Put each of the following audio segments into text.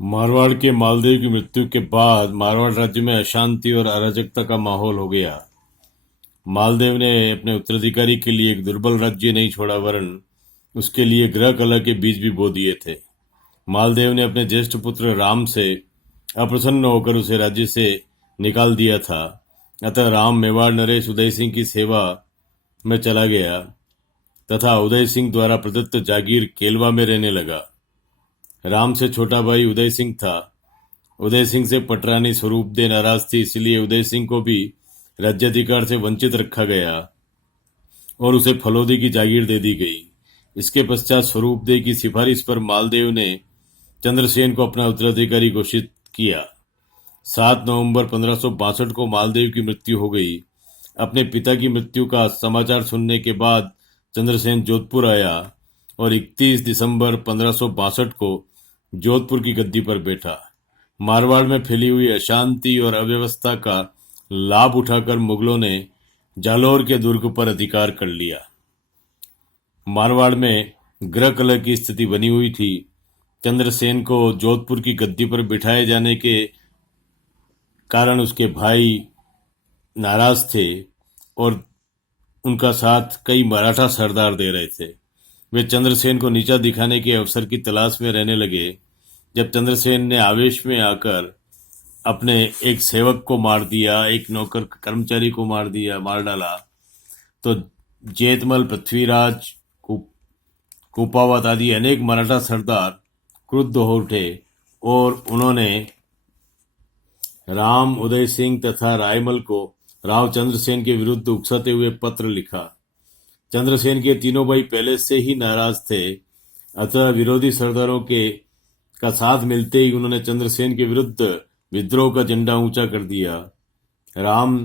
मारवाड़ के मालदेव की मृत्यु के बाद मारवाड़ राज्य में अशांति और अराजकता का माहौल हो गया। मालदेव ने अपने उत्तराधिकारी के लिए एक दुर्बल राज्य नहीं छोड़ा, वरन उसके लिए ग्रह कलह के बीज भी बो दिए थे। मालदेव ने अपने ज्येष्ठ पुत्र राम से अप्रसन्न होकर उसे राज्य से निकाल दिया था। अतः राम मेवाड़ नरेश उदय सिंह की सेवा में चला गया तथा उदय सिंह द्वारा प्रदत्त जागीर केलवा में रहने लगा। राम से छोटा भाई उदय सिंह था। उदय सिंह से पटरानी स्वरूपदेव नाराज थी, इसलिए उदय सिंह को भी राज्याधिकार से वंचित रखा गया और उसे फलोदी की जागीर दे दी गई। इसके पश्चात स्वरूपदेव की सिफारिश पर मालदेव ने चंद्रसेन को अपना उत्तराधिकारी घोषित किया। 7 नवंबर 1562 को मालदेव की मृत्यु हो गई। अपने पिता की मृत्यु का समाचार सुनने के बाद चंद्रसेन जोधपुर आया और 31 दिसंबर 1562 को जोधपुर की गद्दी पर बैठा। मारवाड़ में फैली हुई अशांति और अव्यवस्था का लाभ उठाकर मुगलों ने जालौर के दुर्ग पर अधिकार कर लिया। मारवाड़ में ग्रह कलह की स्थिति बनी हुई थी। चंद्रसेन को जोधपुर की गद्दी पर बिठाए जाने के कारण उसके भाई नाराज थे और उनका साथ कई मराठा सरदार दे रहे थे। वे चंद्रसेन को नीचा दिखाने के अवसर की तलाश में रहने लगे। जब चंद्रसेन ने आवेश में आकर अपने एक सेवक को मार दिया, एक नौकर कर्मचारी को मार डाला, तो जेतमल, पृथ्वीराज, कुपावत आदि अनेक मराठा सरदार क्रुद्ध हो उठे और उन्होंने राम, उदय सिंह तथा रायमल को राव चंद्रसेन के विरुद्ध उकसाते हुए पत्र लिखा। चंद्रसेन के तीनों भाई पहले से ही नाराज थे, अतः विरोधी सरदारों के का साथ मिलते ही उन्होंने चंद्रसेन के विरुद्ध विद्रोह का झंडा ऊंचा कर दिया। राम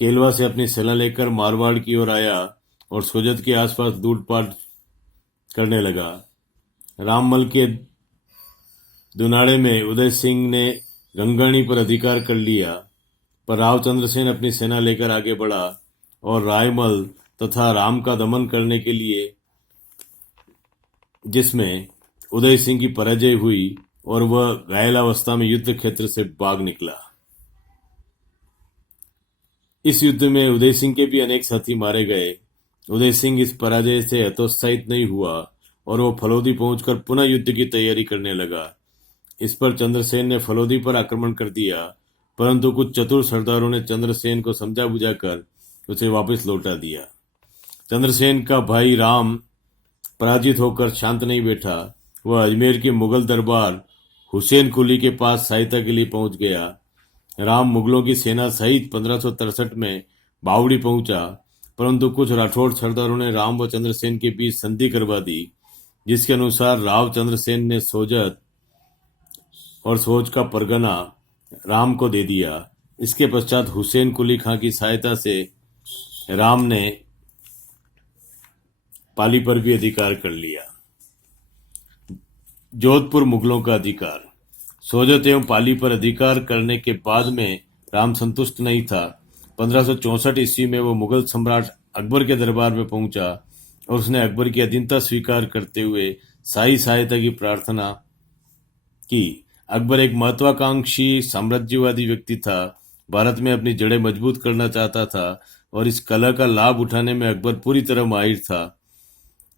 केलवा से अपनी सेना लेकर मारवाड़ की ओर आया और सोजत के आसपास लूटपाट करने लगा। राममल के दुनाड़े में उदय सिंह ने गंगाणी पर अधिकार कर लिया, पर राव चंद्रसेन अपनी सेना लेकर आगे बढ़ा और रायमल तथा राम का दमन करने के लिए, जिसमें उदय सिंह की पराजय हुई और वह घायलावस्था में युद्ध क्षेत्र से भाग निकला। इस युद्ध में उदय सिंह के भी अनेक साथी मारे गए। उदय सिंह इस पराजय से हतोत्साहित नहीं हुआ और वो फलोदी पहुंचकर पुनः युद्ध की तैयारी करने लगा। इस पर चंद्रसेन ने फलोदी पर आक्रमण कर दिया, परंतु कुछ चतुर सरदारों ने चंद्रसेन को समझा बुझाकर उसे वापस लौटा दिया। चंद्रसेन का भाई राम पराजित होकर शांत नहीं बैठा। वह अजमेर के मुगल दरबार हुसैन कुली के पास सहायता के लिए पहुंच गया। राम मुगलों की सेना सहित 1563 में बावड़ी पहुंचा, परंतु कुछ राठौड़ सरदारों ने राम व चंद्रसेन के बीच संधि करवा दी, जिसके अनुसार राव चंद्रसेन ने सोजत और सोज का परगना राम को दे दिया। इसके पश्चात हुसैन कुली खां की सहायता से राम ने पाली पर भी अधिकार कर लिया। जोधपुर मुगलों का अधिकार। सोजत एवं पाली पर अधिकार करने के बाद में राम संतुष्ट नहीं था। 1564 ईस्वी में वो मुगल सम्राट अकबर के दरबार में पहुंचा और उसने अकबर की अधीनता स्वीकार करते हुए शाही सहायता की प्रार्थना की। अकबर एक महत्वाकांक्षी साम्राज्यवादी व्यक्ति था। भारत में अपनी जड़ें मजबूत करना चाहता था और इस कला का लाभ उठाने में अकबर पूरी तरह माहिर था।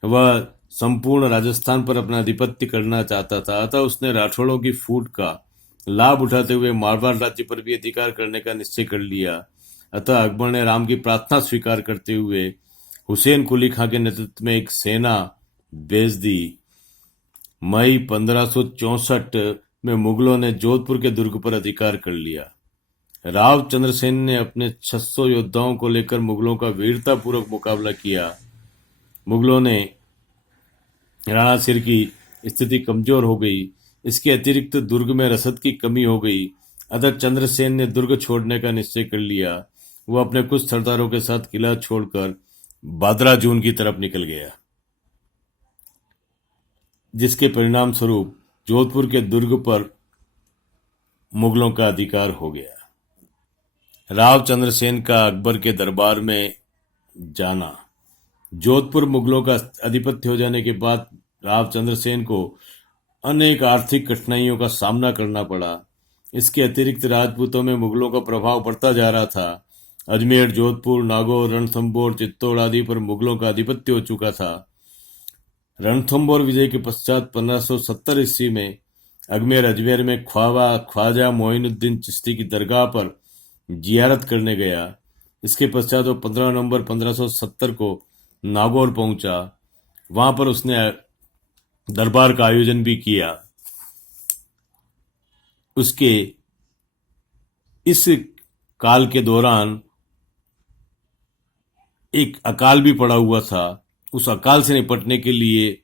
वह संपूर्ण राजस्थान पर अपना आधिपत्य करना चाहता था, अतः उसने राठौड़ों की फूट का लाभ उठाते हुए मारवाड़ राज्य पर भी अधिकार करने का निश्चय कर लिया। अतः अकबर ने राम की प्रार्थना स्वीकार करते हुए हुसैन कुली खां के नेतृत्व में एक सेना भेज दी। मई 1564 में मुगलों ने जोधपुर के दुर्ग पर अधिकार कर लिया। राव चंद्रसेन ने अपने 600 योद्धाओं को लेकर मुगलों का वीरतापूर्वक मुकाबला किया। मुगलों ने राणा सिर की स्थिति कमजोर हो गई। इसके अतिरिक्त दुर्ग में रसद की कमी हो गई, अतः चंद्रसेन ने दुर्ग छोड़ने का निश्चय कर लिया। वह अपने कुछ सरदारों के साथ किला छोड़कर बादरा जून की तरफ निकल गया, जिसके परिणाम स्वरूप जोधपुर के दुर्ग पर मुगलों का अधिकार हो गया। राव चंद्रसेन का अकबर के दरबार में जाना। जोधपुर मुगलों का आधिपत्य हो जाने के बाद राव चंद्रसेन को अनेक आर्थिक कठिनाइयों का सामना करना पड़ा। इसके अतिरिक्त राजपूतों में मुगलों का प्रभाव बढ़ता जा रहा था। अजमेर, जोधपुर, नागौर, रणथंभौर, चित्तौड़ आदि पर मुगलों का आधिपत्य हो चुका था। रणथंभौर विजय के पश्चात 1570 ईस्वी में अजमेर में ख्वाजा मोइनुद्दीन चिश्ती की दरगाह पर जियारत करने गया। इसके पश्चात वो 15 नवंबर 1570 को नागौर पहुंचा। वहां पर उसने दरबार का आयोजन भी किया। उसके इस काल के दौरान एक अकाल भी पड़ा हुआ था। उस अकाल से निपटने के लिए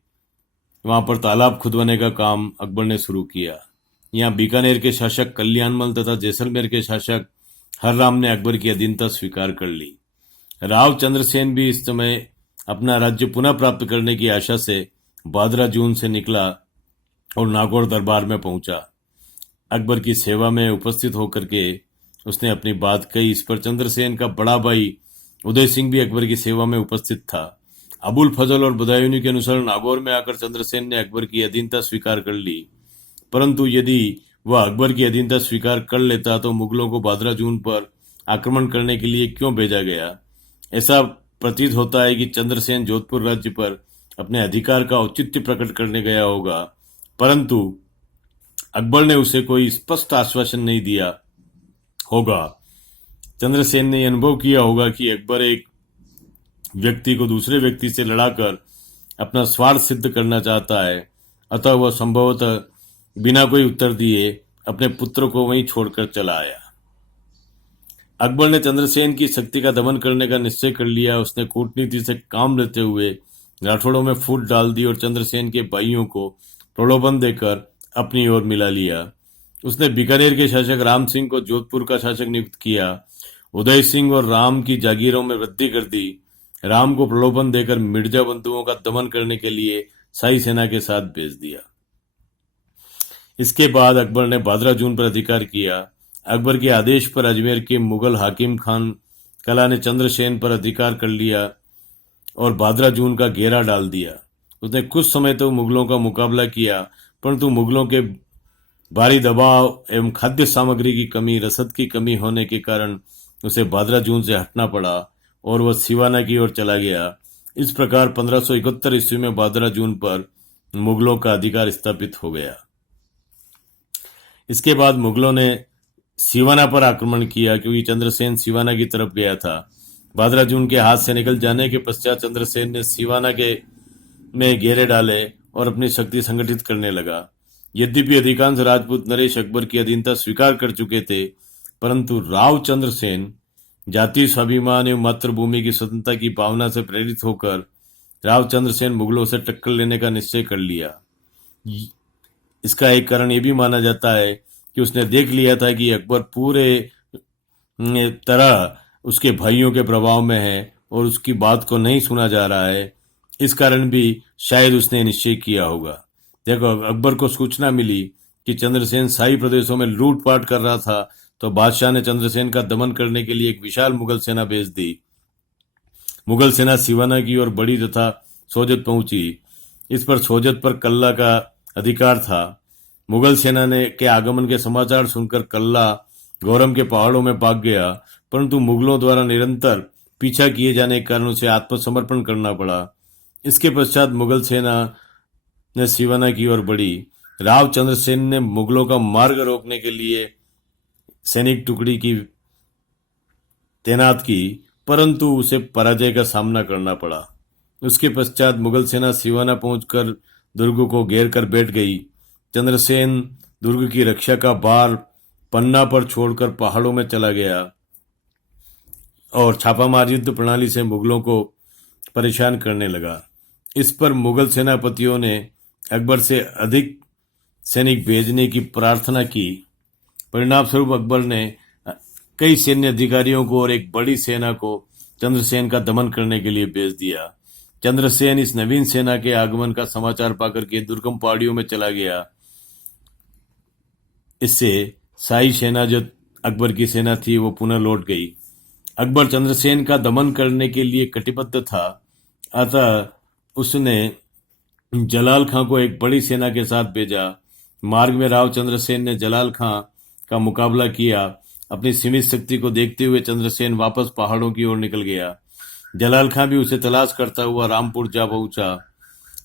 वहां पर तालाब खुदवाने का काम अकबर ने शुरू किया। यहाँ बीकानेर के शासक कल्याणमल तथा जैसलमेर के शासक हरराम ने अकबर की अधीनता स्वीकार कर ली। राव चंद्रसेन भी इस समय अपना राज्य पुनः प्राप्त करने की आशा से बादरा जून से निकला और नागौर दरबार में पहुंचा। अकबर की सेवा में उपस्थित होकर के उसने अपनी बात कही। इस पर चंद्रसेन का बड़ा भाई उदय सिंह भी अकबर की सेवा में उपस्थित था। अबुल फजल और बदायूनी के अनुसार नागौर में आकर चंद्रसेन ने अकबर की अधीनता स्वीकार कर ली, परंतु यदि वह अकबर की अधीनता स्वीकार कर लेता तो मुगलों को बादरा जून पर आक्रमण करने के लिए क्यों भेजा गया। ऐसा प्रतीत होता है कि चंद्रसेन जोधपुर राज्य पर अपने अधिकार का औचित्य प्रकट करने गया होगा, परंतु अकबर ने उसे कोई स्पष्ट आश्वासन नहीं दिया होगा। चंद्रसेन ने अनुभव किया होगा कि अकबर एक व्यक्ति को दूसरे व्यक्ति से लड़ाकर अपना स्वार्थ सिद्ध करना चाहता है, अतः वह संभवतः बिना कोई उत्तर दिए अपने पुत्र को वहीं छोड़कर चला आया। अकबर ने चंद्रसेन की शक्ति का दमन करने का निश्चय कर लिया। उसने कूटनीति से काम लेते हुए राठौड़ों में फूट डाल दी और चंद्रसेन के भाइयों को प्रलोभन देकर अपनी ओर मिला लिया। उसने बीकानेर के शासक राम सिंह को जोधपुर का शासक नियुक्त किया। उदय सिंह और राम की जागीरों में वृद्धि कर दी। राम को प्रलोभन देकर मिर्जा बंधुओं का दमन करने के लिए शाही सेना के साथ भेज दिया। इसके बाद अकबर ने बादरा जून पर अधिकार किया। अकबर के आदेश पर अजमेर के मुगल हाकिम खान कला ने चंद्रसेन पर अधिकार कर लिया और बादरा जून का घेरा डाल दिया। उसने कुछ समय तो मुगलों का मुकाबला किया, परंतु मुगलों के भारी दबाव एवं खाद्य सामग्री की कमी, रसद की कमी होने के कारण उसे बादरा जून से हटना पड़ा और वह सिवाना की ओर चला गया। इस प्रकार 1571 ईस्वी में बादरा जून पर मुगलों का अधिकार स्थापित हो गया। इसके बाद मुगलों ने सिवाना पर आक्रमण किया, क्योंकि चंद्रसेन सिवाना की तरफ गया था। बादरा जून के हाथ से निकल जाने के पश्चात चंद्रसेन ने सिवाना के में घेरे डाले और अपनी शक्ति संगठित करने लगा। यद्यपि अधिकांश राजपूत नरेश अकबर की अधीनता स्वीकार कर चुके थे, परंतु राव चंद्रसेन जातीय स्वाभिमान एवं मातृभूमि की स्वतंत्रता की भावना से प्रेरित होकर राव चंद्रसेन मुगलों से टक्कर लेने का निश्चय कर लिया। इसका एक कारण यह भी माना जाता है कि उसने देख लिया था कि अकबर पूरे तरह उसके भाइयों के प्रभाव में है और उसकी बात को नहीं सुना जा रहा है। इस कारण भी शायद उसने निश्चय किया होगा। देखो, अकबर को सूचना मिली कि चंद्रसेन शाही प्रदेशों में लूटपाट कर रहा था, तो बादशाह ने चंद्रसेन का दमन करने के लिए एक विशाल मुगल सेना भेज दी। मुगल सेना सिवाना की ओर बढ़ी तथा सोजत पहुंची। इस पर सोजत पर कल्ला का अधिकार था। मुगल सेना ने के आगमन के समाचार सुनकर कल्ला गौरम के पहाड़ों में भाग गया, परंतु मुगलों द्वारा निरंतर पीछा किए जाने के कारण उसे आत्मसमर्पण करना पड़ा। इसके पश्चात मुगल सेना ने सिवाना की ओर बढ़ी। राव चंद्रसेन ने मुगलों का मार्ग रोकने के लिए सैनिक टुकड़ी की तैनात की, परंतु उसे पराजय का सामना करना पड़ा। उसके पश्चात मुगल सेना सिवाना पहुंचकर दुर्ग को घेर कर बैठ गई। चंद्रसेन दुर्ग की रक्षा का भार पन्ना पर छोड़कर पहाड़ों में चला गया और छापामार युद्ध प्रणाली से मुगलों को परेशान करने लगा। इस पर मुगल सेनापतियों ने अकबर से अधिक सैनिक भेजने की प्रार्थना की। परिणाम स्वरूप अकबर ने कई सैन्य अधिकारियों को और एक बड़ी सेना को चंद्रसेन का दमन करने के लिए भेज दिया। चंद्रसेन इस नवीन सेना के आगमन का समाचार पाकर के दुर्गम पहाड़ियों में चला गया। इससे शाही सेना जो अकबर की सेना थी वो पुनः लौट गई। अकबर चंद्रसेन का दमन करने के लिए कटिबद्ध था, अतः उसने जलाल खां को एक बड़ी सेना के साथ भेजा। मार्ग में राव चंद्रसेन ने जलाल खां का मुकाबला किया। अपनी सीमित शक्ति को देखते हुए चंद्रसेन वापस पहाड़ों की ओर निकल गया। जलाल खां भी उसे तलाश करता हुआ रामपुर जा पहुंचा।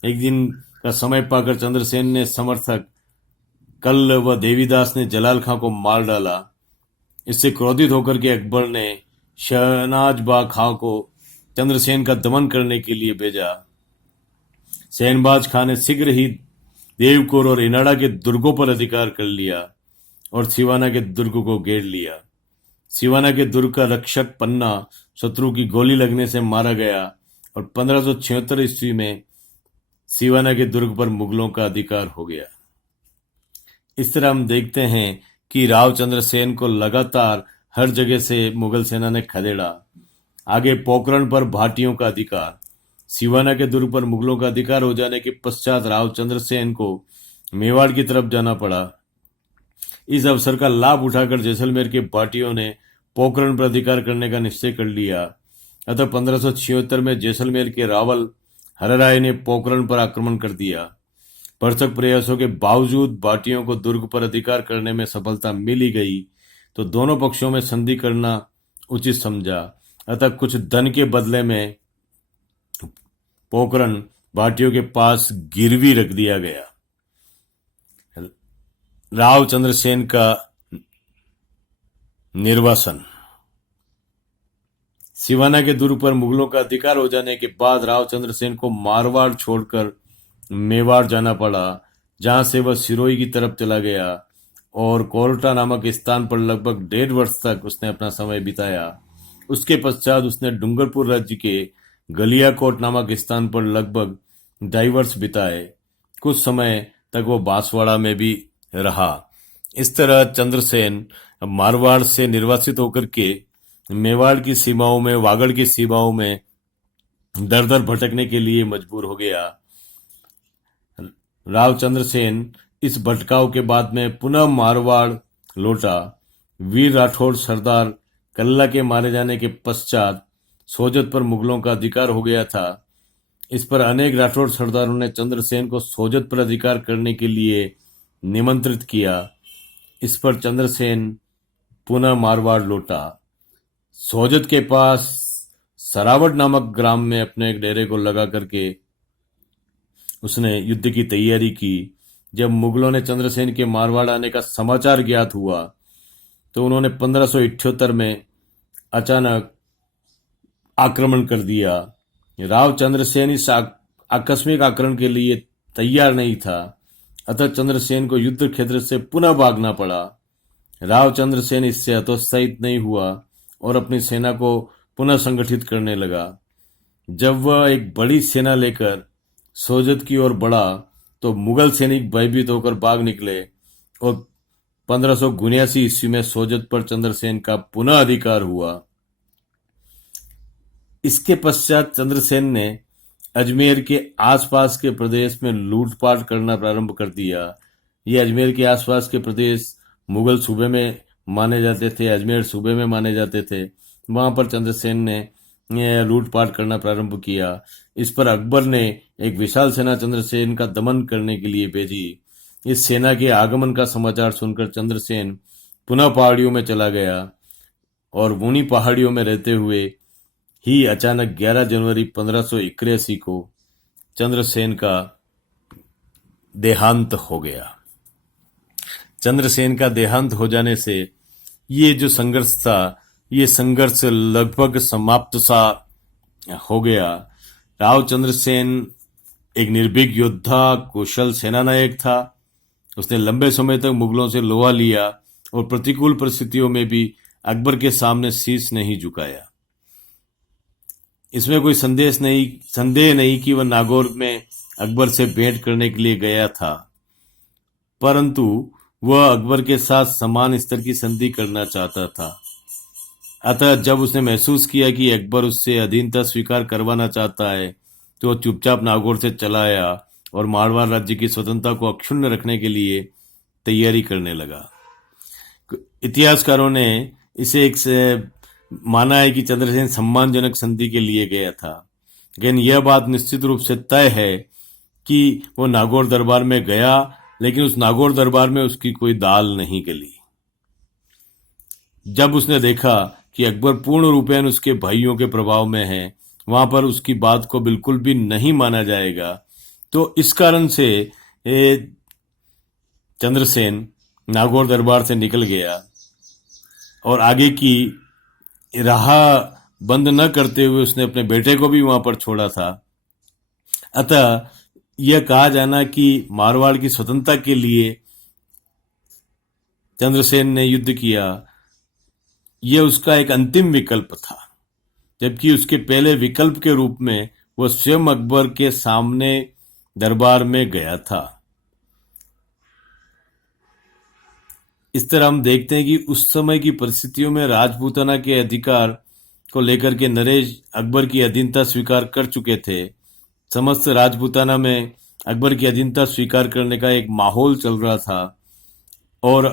एक दिन का समय पाकर चंद्रसेन ने समर्थक कल्ल व देवीदास ने जलाल खां को मार डाला। इससे क्रोधित होकर के अकबर ने शहनाजबा खां को चंद्रसेन का दमन करने के लिए भेजा। शहनबाज खां ने शीघ्र ही देवकोर और इनाड़ा के दुर्गों पर अधिकार कर लिया और सिवाना के दुर्ग को घेर लिया। सिवाना के दुर्ग का रक्षक पन्ना शत्रु की गोली लगने से मारा गया और 1576 ईस्वी में सिवाना के दुर्ग पर मुगलों का अधिकार हो गया। इस तरह हम देखते हैं कि राव चंद्रसेन को लगातार हर जगह से मुगल सेना ने खदेड़ा। आगे पोखरण पर भाटियों का अधिकार। सिवाना के दुर्ग पर मुगलों का अधिकार हो जाने के पश्चात राव चंद्रसेन को मेवाड़ की तरफ जाना पड़ा। इस अवसर का लाभ उठाकर जैसलमेर के भाटियों ने पोखरण पर अधिकार करने का निश्चय कर लिया। अतः 1576 में जैसलमेर के रावल हरराय ने पोखरण पर आक्रमण कर दिया। भरसक प्रयासों के बावजूद भाटियों को दुर्ग पर अधिकार करने में सफलता मिल ही गई तो दोनों पक्षों में संधि करना उचित समझा। अतः कुछ धन के बदले में पोखरण भाटियों के पास गिरवी रख दिया गया। राव चंद्रसेन का निर्वासन। सिवाना के दुर्ग पर मुगलों का अधिकार हो जाने के बाद राव चंद्रसेन को मारवाड़ छोड़कर मेवाड़ जाना पड़ा, जहां से वह सिरोही की तरफ चला गया और कोरटा नामक स्थान पर लगभग 1.5 वर्ष तक उसने अपना समय बिताया। उसके पश्चात उसने डूंगरपुर राज्य के गलियाकोट नामक स्थान पर लगभग 2.5 वर्ष बिताए। कुछ समय तक वो बांसवाड़ा में भी रहा। इस तरह चंद्रसेन मारवाड़ से निर्वासित होकर के मेवाड़ की सीमाओं में, वागड़ की सीमाओं में दर दर भटकने के लिए मजबूर हो गया। राव चंद्रसेन इस भटकाव के बाद में पुनः मारवाड़ लौटा। वीर राठौड़ सरदार कल्ला के मारे जाने के पश्चात सोजत पर मुगलों का अधिकार हो गया था। इस पर अनेक राठौड़ सरदारों ने चंद्रसेन को सोजत पर अधिकार करने के लिए निमंत्रित किया। इस पर चंद्रसेन पुनः मारवाड़ लौटा। सोजत के पास सरावट नामक ग्राम में अपने एक डेरे को लगा करके उसने युद्ध की तैयारी की। जब मुगलों ने चंद्रसेन के मारवाड़ आने का समाचार ज्ञात हुआ तो उन्होंने 1578 में अचानक आक्रमण कर दिया। राव चंद्रसेन इस आकस्मिक आक्रमण के लिए तैयार नहीं था, अतः चंद्रसेन को युद्ध क्षेत्र से पुनः भागना पड़ा। राव चंद्रसेन इससे हतोत्साहित नहीं हुआ और अपनी सेना को पुनः संगठित करने लगा। जब वह एक बड़ी सेना लेकर सोजत की ओर बढ़ा तो मुगल सैनिक भयभीत होकर भाग निकले और 1579 ईस्वी में सोजत पर चंद्रसेन का पुनः अधिकार हुआ। इसके पश्चात चंद्रसेन ने अजमेर के आसपास के प्रदेश में लूटपाट करना प्रारंभ कर दिया। ये अजमेर के आसपास के प्रदेश मुगल सूबे में माने जाते थे, अजमेर सूबे में माने जाते थे। वहां पर चंद्रसेन ने लूटपाट करना प्रारंभ किया। इस पर अकबर ने एक विशाल सेना चंद्रसेन का दमन करने के लिए भेजी। इस सेना के आगमन का समाचार सुनकर चंद्रसेन पुनः पहाड़ियों में चला गया और उन्हीं पहाड़ियों में रहते हुए ही अचानक 11 जनवरी 1581 को चंद्रसेन का देहांत हो गया। चंद्रसेन का देहांत हो जाने से ये जो संघर्ष था, ये संघर्ष लगभग समाप्त सा हो गया। राव चंद्रसेन एक निर्भीक योद्धा, कुशल सेनानायक था। उसने लंबे समय तक मुगलों से लोहा लिया और प्रतिकूल परिस्थितियों में भी अकबर के सामने शीश नहीं झुकाया। इसमें कोई संदेह नहीं कि वह नागौर में अकबर से भेंट करने के लिए गया था, परंतु वह अकबर के साथ समान स्तर की संधि करना चाहता था। अतः जब उसने महसूस किया कि अकबर उससे अधीनता स्वीकार करवाना चाहता है तो वह चुपचाप नागौर से चला आया और मारवाड़ राज्य की स्वतंत्रता को अक्षुण्ण रखने के लिए तैयारी करने लगा। इतिहासकारों ने इसे एक माना है कि चंद्रसेन सम्मानजनक संधि के लिए गया था, लेकिन यह बात निश्चित रूप से तय है कि वो नागौर दरबार में गया, लेकिन उस नागौर दरबार में उसकी कोई दाल नहीं गली। जब उसने देखा कि अकबर पूर्ण रूपेण उसके भाइयों के प्रभाव में है, वहां पर उसकी बात को बिल्कुल भी नहीं माना जाएगा, तो इस कारण से चंद्रसेन नागौर दरबार से निकल गया और आगे की राह बंद न करते हुए उसने अपने बेटे को भी वहां पर छोड़ा था। अतः यह कहा जाना कि मारवाड़ की स्वतंत्रता के लिए चंद्रसेन ने युद्ध किया, यह उसका एक अंतिम विकल्प था, जबकि उसके पहले विकल्प के रूप में वह स्वयं अकबर के सामने दरबार में गया था। इस तरह हम देखते हैं कि उस समय की परिस्थितियों में राजपूताना के अधिकार को लेकर के नरेश अकबर की अधीनता स्वीकार कर चुके थे। समस्त राजपूताना में अकबर की अधीनता स्वीकार करने का एक माहौल चल रहा था और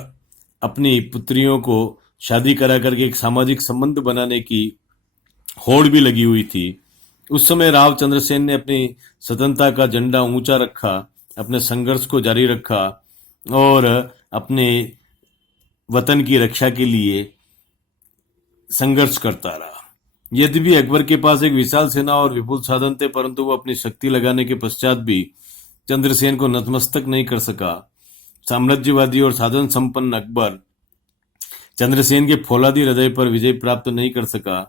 अपनी पुत्रियों को शादी करा करके एक सामाजिक संबंध बनाने की होड़ भी लगी हुई थी। उस समय राव चंद्रसेन ने अपनी स्वतंत्रता का झंडा ऊंचा रखा, अपने संघर्ष को जारी रखा और अपने वतन की रक्षा के लिए संघर्ष करता रहा। यद्यपि अकबर के पास एक विशाल सेना और विपुल साधन थे, परंतु वो अपनी शक्ति लगाने के पश्चात भी चंद्रसेन को नतमस्तक नहीं कर सका। साम्राज्यवादी और साधन संपन्न अकबर चंद्रसेन के फौलादी हृदय पर विजय प्राप्त नहीं कर सका,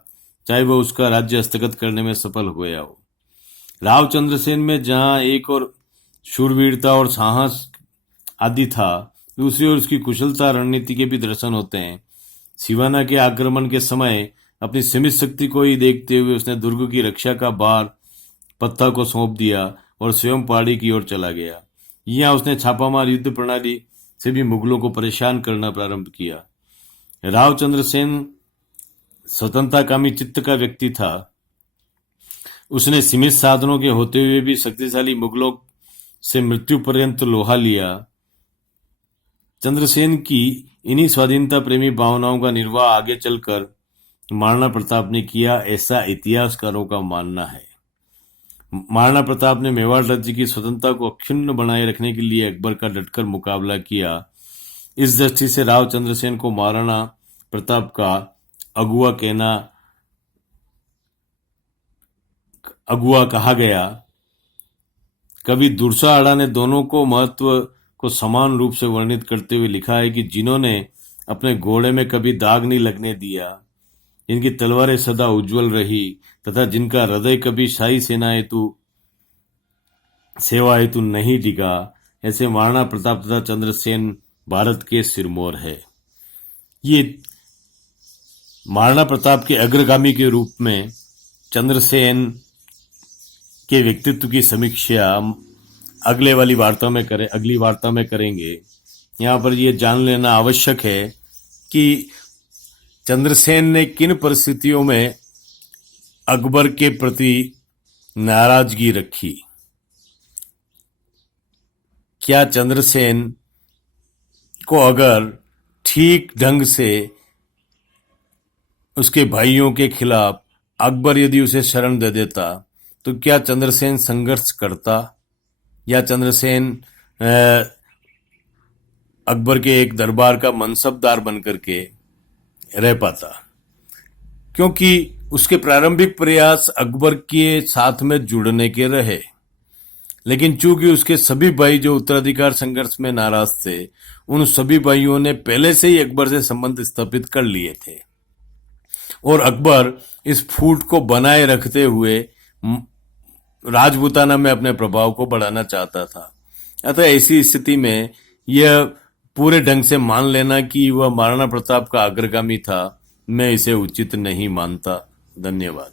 चाहे वह उसका राज्य हस्तगत करने में सफल हो गया हो। राव चंद्रसेन में जहां एक और शूरवीरता और साहस आदि था, दूसरी ओर उसकी कुशलता रणनीति के भी दर्शन होते हैं। सिवाना के आक्रमण के समय अपनी सीमित शक्ति को ही देखते हुए उसने दुर्ग की रक्षा का भार पत्था को सौंप दिया और स्वयं पहाड़ी की ओर चला गया। यहाँ उसने छापामार युद्ध प्रणाली से भी मुगलों को परेशान करना प्रारंभ किया। राव चंद्रसेन स्वतंत्रताकामी चित्त का व्यक्ति था। उसने सीमित साधनों के होते हुए भी शक्तिशाली मुगलों से मृत्यु पर्यंत लोहा लिया। चंद्रसेन की इन्हीं स्वाधीनता प्रेमी भावनाओं का निर्वाह आगे चलकर महाराणा प्रताप ने किया, ऐसा इतिहासकारों का मानना है। महाराणा प्रताप ने मेवाड़ राज्य की स्वतंत्रता को अक्षुण्ण बनाए रखने के लिए अकबर का डटकर मुकाबला किया। इस दृष्टि से राव चंद्रसेन को महाराणा प्रताप का अगुआ कहा गया। कवि दुर्सा आड़ा ने दोनों को महत्व को समान रूप से वर्णित करते हुए लिखा है कि जिन्होंने अपने घोड़े में कभी दाग नहीं लगने दिया, जिनकी तलवारें सदा उज्जवल रही तथा जिनका हृदय कभी शाही सेवा हेतु नहीं डिगा, ऐसे महाराणा प्रताप तथा चंद्रसेन भारत के सिरमौर है। ये महाराणा प्रताप के अग्रगामी के रूप में चंद्रसेन के व्यक्तित्व की समीक्षा अगली वार्ता में करेंगे। यहाँ पर यह जान लेना आवश्यक है कि चंद्रसेन ने किन परिस्थितियों में अकबर के प्रति नाराजगी रखी। क्या चंद्रसेन को अगर ठीक ढंग से उसके भाइयों के खिलाफ अकबर यदि उसे शरण दे देता, तो क्या चंद्रसेन संघर्ष करता या चंद्रसेन अकबर के एक दरबार का मनसबदार बनकर के रह पाता? क्योंकि उसके प्रारंभिक प्रयास अकबर के साथ में जुड़ने के रहे, लेकिन चूंकि उसके सभी भाई जो उत्तराधिकार संघर्ष में नाराज थे, उन सभी भाइयों ने पहले से ही अकबर से संबंध स्थापित कर लिए थे और अकबर इस फूट को बनाए रखते हुए राजपूताना में अपने प्रभाव को बढ़ाना चाहता था। अतः ऐसी स्थिति में यह पूरे ढंग से मान लेना कि वह महाराणा प्रताप का अग्रगामी था, मैं इसे उचित नहीं मानता। धन्यवाद।